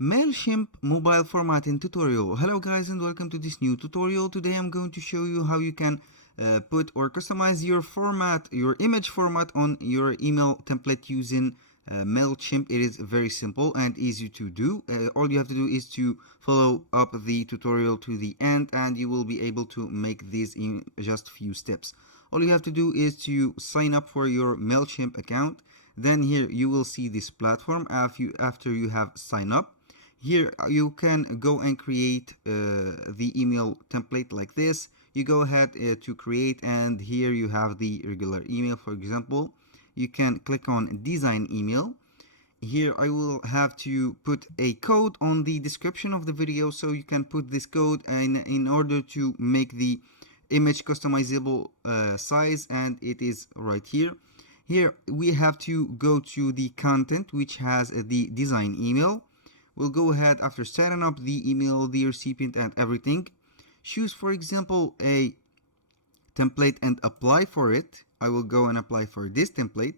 Mailchimp mobile formatting tutorial. Hello guys and welcome to this new tutorial. Today I'm going to show you how you can put or customize your format, your image format on your email template using Mailchimp. It is very simple and easy to do. All you have to do is to follow up the tutorial to the end and you will be able to make this in just few steps. All you have to do is to sign up for your Mailchimp account. Then here you will see this platform after you have signed up. Here you can go and create the email template like this. You go ahead to create, and here you have the regular email. For example, you can click on design email. Here I will have to put a code on the description of the video, so you can put this code in order to make the image customizable size, and it is right here. Here we have to go to the content, which has the design email. We'll go ahead after setting up the email, the recipient and everything. Choose, for example, a template and apply for it. I will go and apply for this template.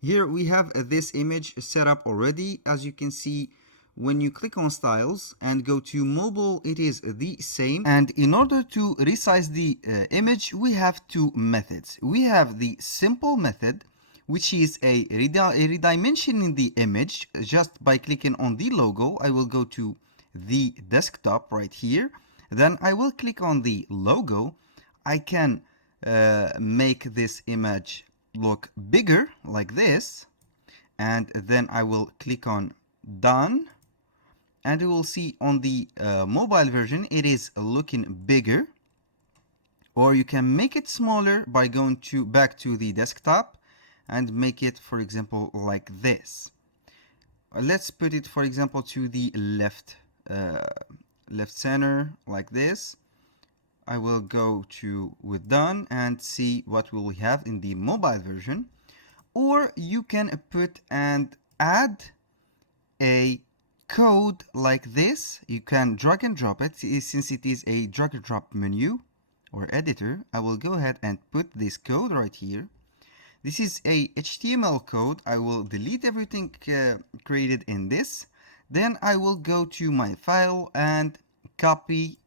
Here we have this image set up already. As you can see, when you click on styles and go to mobile, it is the same. And in order to resize the image, we have two methods. We have the simple method, which is a redimensioning the image just by clicking on the logo. I will go to the desktop right here. Then I will click on the logo. I can make this image look bigger like this. And then I will click on done. And you will see on the mobile version, it is looking bigger. Or you can make it smaller by going back to the desktop and make it, for example, like this. Let's put it, for example, to the left center like this. I will go to with done and see what will we have in the mobile version. Or you can put and add a code like this. You can drag and drop it. Since it is a drag and drop menu or editor, I will go ahead and put this code right here. This is a HTML code. I will delete everything created in this. Then I will go to my file and copy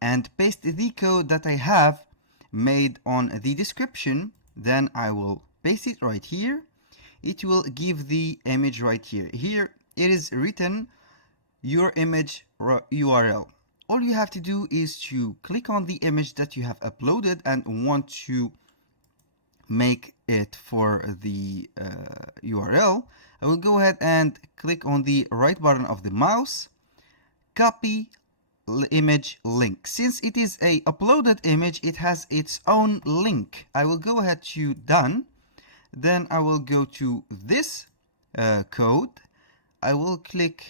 and paste the code that I have made on the description. Then I will paste it right here. It will give the image right here. Here it is written your image URL. All you have to do is to click on the image that you have uploaded and want to make it for the URL. I will go ahead and click on the right button of the mouse, copy image link. Since it is a uploaded image, it has its own link. I will go ahead to done. Then I will go to this code. I will click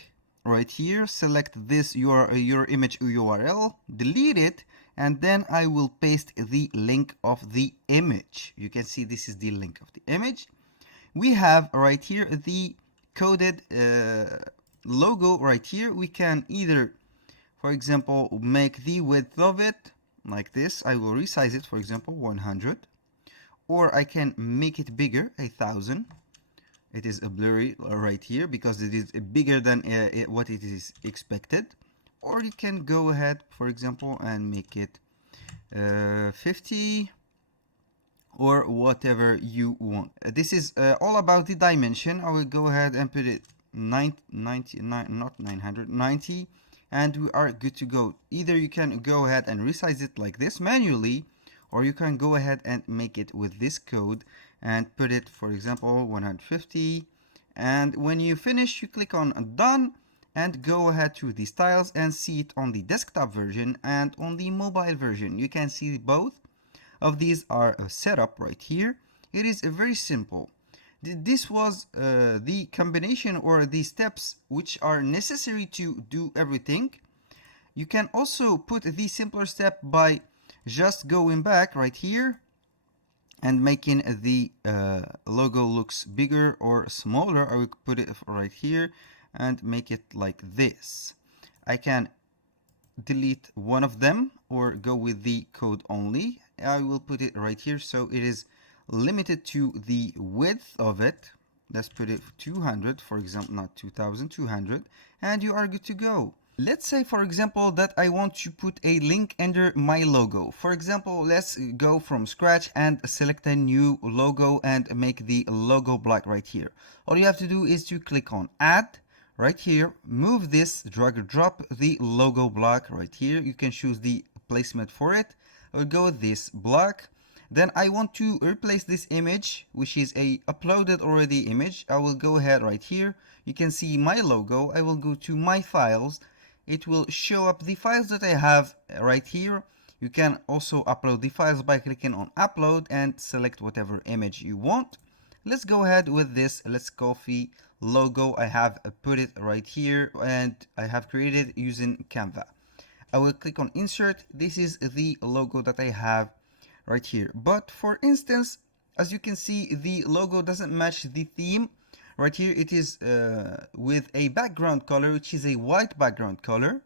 right here, select this your image URL, delete it, and then I will paste the link of the image. You can see this is the link of the image. We have right here the coded logo right here. We can either, for example, make the width of it like this. I will resize it, for example, 100. Or I can make it bigger, 1000. It is a blurry right here because it is bigger than what it is expected. Or you can go ahead, for example, and make it 50 or whatever you want. This is all about the dimension. I will go ahead and put it 90, not 900, 90, and we are good to go. Either you can go ahead and resize it like this manually, or you can go ahead and make it with this code and put it, for example, 150. And when you finish, you click on done and go ahead to the styles and see it on the desktop version and on the mobile version. You can see both of these are set up right here. It is very simple. This was the combination or the steps which are necessary to do everything. You can also put the simpler step by just going back right here and making the logo looks bigger or smaller. I will put it right here and make it like this. I can delete one of them or go with the code only. I will put it right here so it is limited to the width of it. Let's put it 200, for example, not 2200, and you are good to go. Let's say, for example, that I want to put a link under my logo. For example, let's go from scratch and select a new logo and make the logo block right here. All you have to do is to click on add right here, move this, drag or drop the logo block right here. You can choose the placement for it. I will go with this block. Then I want to replace this image, which is a uploaded already image. I will go ahead right here. You can see my logo. I will go to my files. It will show up the files that I have right here. You can also upload the files by clicking on upload and select whatever image you want. Let's go ahead with this. Let's copy logo. I have put it right here and I have created using Canva. I will click on insert. This is the logo that I have right here. But for instance, as you can see, the logo doesn't match the theme. Right here it is with a background color, which is a white background color.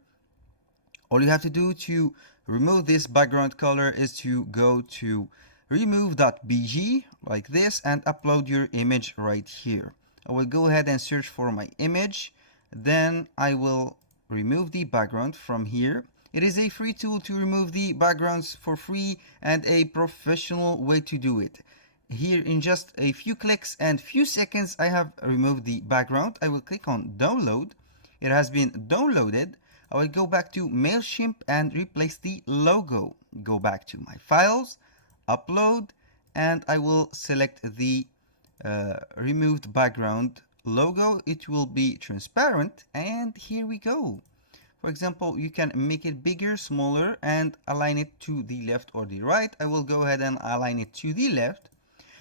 All you have to do to remove this background color is to go to remove.bg like this and upload your image right here. I will go ahead and search for my image. Then I will remove the background from here. It is a free tool to remove the backgrounds for free and a professional way to do it. Here in just a few clicks and few seconds, I have removed the background. I will click on download. It has been downloaded. I will go back to Mailchimp and replace the logo. Go back to my files, upload, and I will select the removed background logo. It will be transparent, and here we go. For example, you can make it bigger, smaller, and align it to the left or the right. I will go ahead and align it to the left.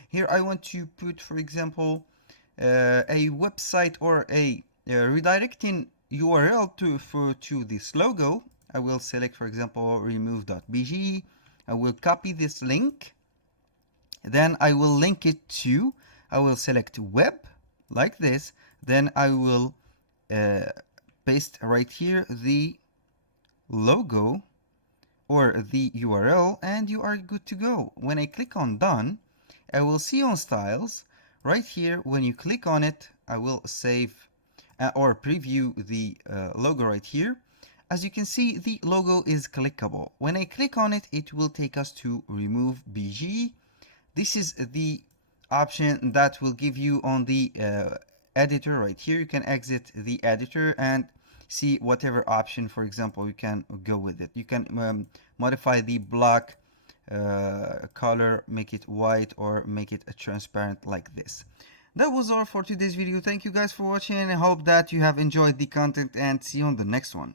Here I want to put, for example, a website or a redirecting URL to this logo. I will select, for example, remove.bg. I will copy this link. Then I will link it to, I will select web like this. Then I will paste right here the logo or the URL, and you are good to go. When I click on done, I will see on styles right here. When you click on it, I will save or preview the logo right here. As you can see, the logo is clickable. When I click on it, it will take us to remove BG. This is the option that will give you on the editor right here. You can exit the editor and see whatever option, for example, you can go with it. You can modify the block color, make it white or make it transparent like this. That was all for today's video. Thank you guys for watching, and I hope that you have enjoyed the content, and see you on the next one.